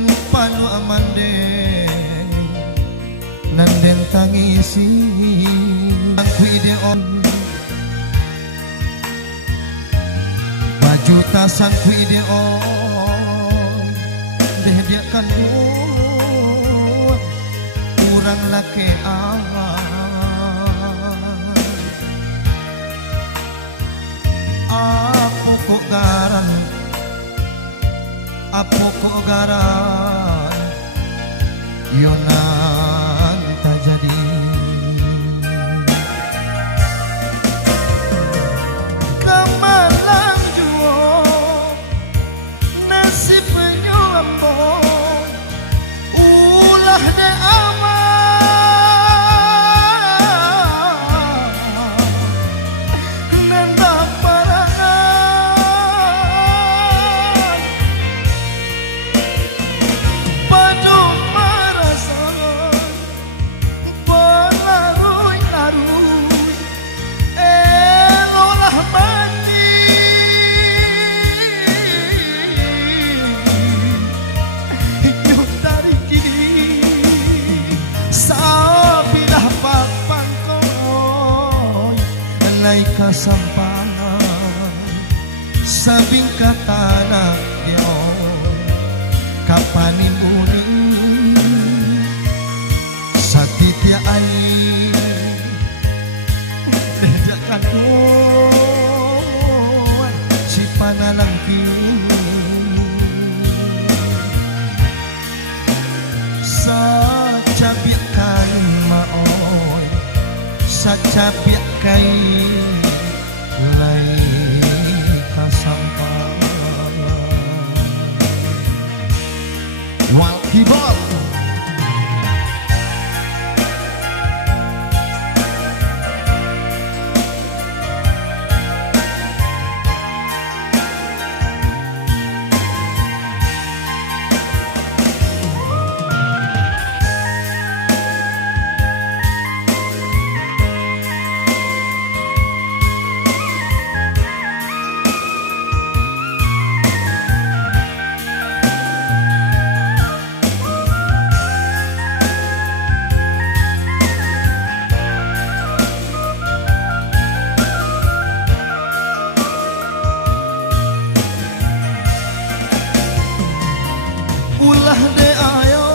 nanden palu amanden nanden tangisi ang kuideon baju tasan kuideon deh dia kandung kurang laki Apo kok garan Yonan tak jadi Kamalang juo nasib penyombo ulah ne kasampangan sabing katana yo kapanin uling satitya ay ledakan doan si panalangki sa cabiak kay maoy sa cabiak kay Walkibot ulah de ayo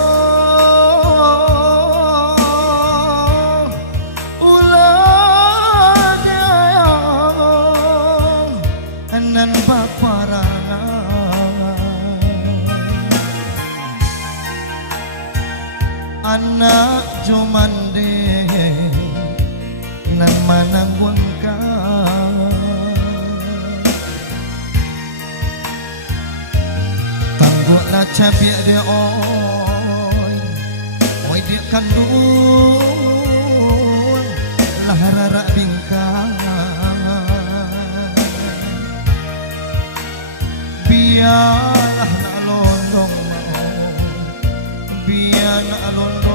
ulah de ayo nan baparangan anak jomande nan manang wangka la cabiak dia oi dia kandung lah rara bingkang biarlah nak londong biar nak londong